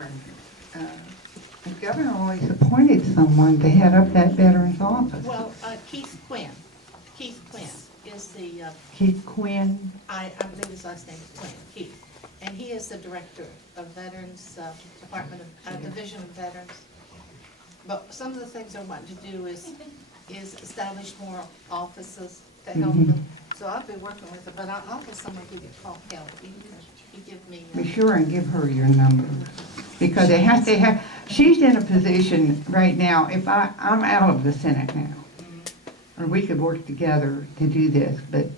Uh, The governor always appointed someone to head up that veterans office. Well, Keith Quinn. Keith Quinn is the, Keith Quinn. I believe his last name is Quinn, Keith. And he is the director of Veterans, Department of, Division of Veterans. But some of the things I want to do is establish more offices to help Mhm. them. So I'll be working with it, but I'll have someone give you a call, Kelly. You give me. Be sure and give her your number, because it has to have, she's in a position right now, if I'm out of the Senate now, or we could work together to do this, but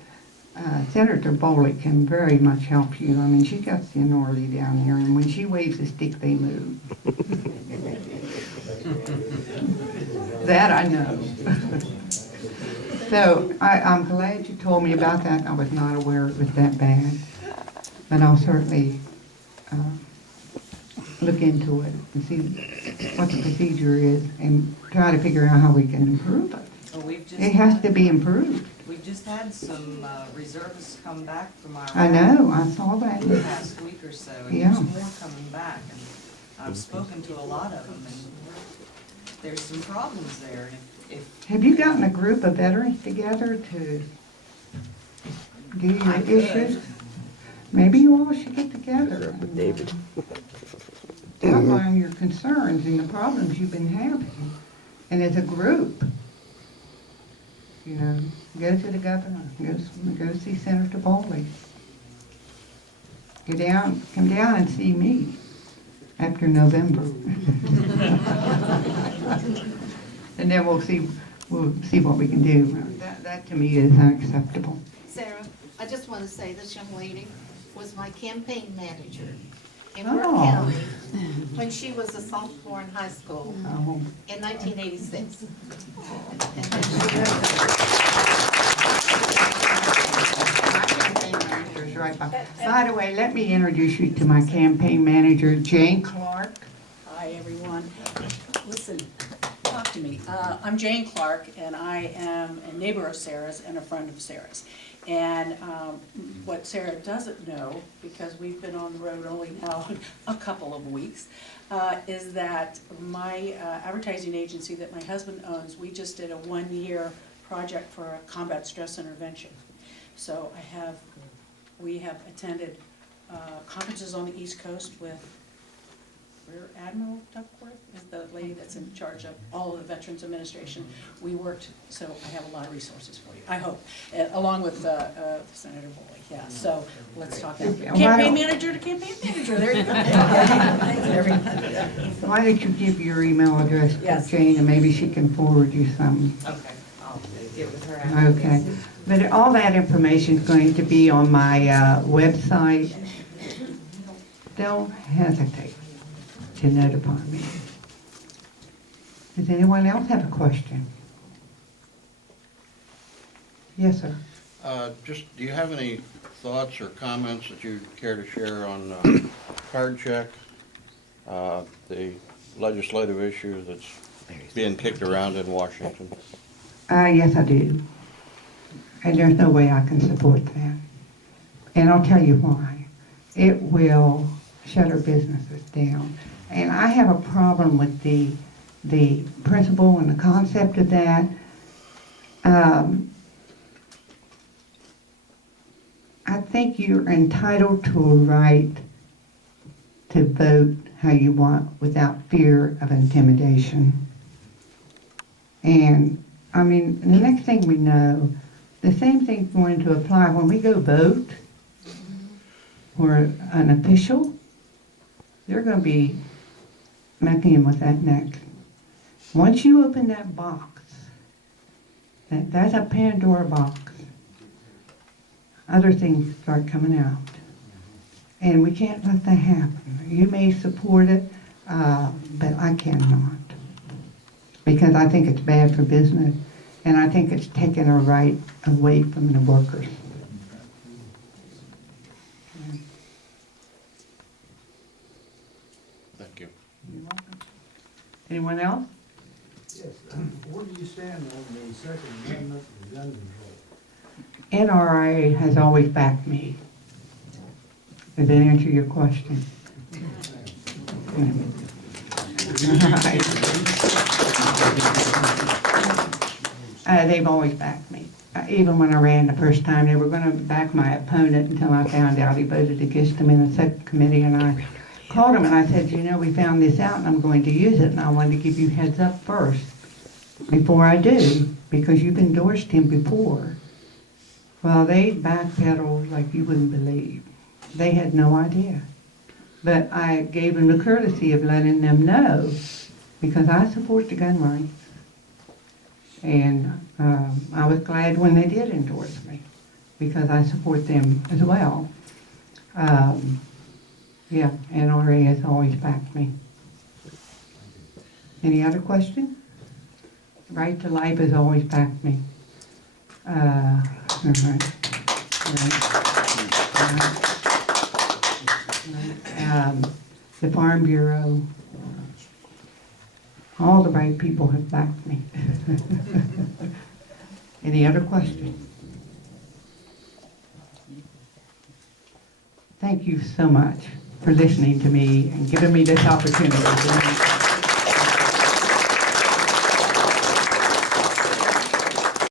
Senator Bowley can very much help you. I mean, she got seniority down here, and when she waves a stick, they move. That I know. So I'm glad you told me about that. I was not aware it was that bad. But I'll certainly look into it and see what the procedure is and try to figure out how we can improve it. Well, It has to be improved. We've just had some reservists come back from Iraq. I know, I saw that. In the past week or so, and Yeah. there's more coming back. And I've spoken to a lot of them, and there's some problems there. And if Have you gotten a group of veterans together to do your I could. issues? Maybe you all should get together and David. outline your concerns and the problems you've been having. And as a group, you know, go to the governor, go see Senator Bowley. Come down and see me after November. And then we'll see what we can do. That to me is unacceptable. Sarah, I just want to say this young lady was my campaign manager in Worth Oh. County when she was a sophomore in high school Oh, in 1986. By the way, let me introduce you to my campaign manager, Jane Clark. Hi, everyone. Listen, talk to me. I'm Jane Clark, and I am a neighbor of Sarah's and a friend of Sarah's. And what Sarah doesn't know, because we've been on the road only now a couple of weeks, is that my advertising agency that my husband owns, we just did a one-year project for combat stress intervention. So we have attended conferences on the East Coast with Rear Admiral Duckworth is the lady that's in charge of all of the Veterans Administration. We worked, so I have a lot of resources for you, I hope, along with Senator Bowley, yeah. So let's talk now. Campaign manager to campaign manager, there you go. Thanks, everyone. Why don't you give your email address to Yes. Jane, and maybe she can forward you some. Okay, I'll get with her after Okay. this. But all that information is going to be on my website. Don't hesitate to notify me. Does anyone else have a question? Yes, sir. Just, do you have any thoughts or comments that you'd care to share on card check, the legislative issue that's being kicked around in Washington? Yes, I do. And there's no way I can support that. And I'll tell you why. It will shut our businesses down. And I have a problem with the principle and the concept of that. I think you're entitled to a right to vote how you want without fear of intimidation. And, I mean, the next thing we know, the same thing's going to apply when we go vote for an official. They're going to be mucking with that next. Once you open that box, that's a Pandora box. Other things start coming out. And we can't let that happen. You may support it, but I cannot. Because I think it's bad for business, and I think it's taking a right away from the workers. Thank you. You're welcome. Anyone else? Yes, where do you stand on the Second Amendment and gun control? NRA has always backed me. Does that answer your question? They've always backed me. Even when I ran the first time, they were gonna back my opponent until I found out he voted against him in the subcommittee, and I called him and I said, you know, we found this out and I'm going to use it, and I wanted to give you heads up first before I do, because you've endorsed him before. Well, they backpedaled like you wouldn't believe. They had no idea. But I gave them the courtesy of letting them know, because I support the gun rights. And I was glad when they did endorse me, because I support them as well. Yeah, NRA has always backed me. Any other question? Right to Life has always backed me. The Farm Bureau, all the right people have backed me. Any other questions? Thank you so much for listening to me and giving me this opportunity.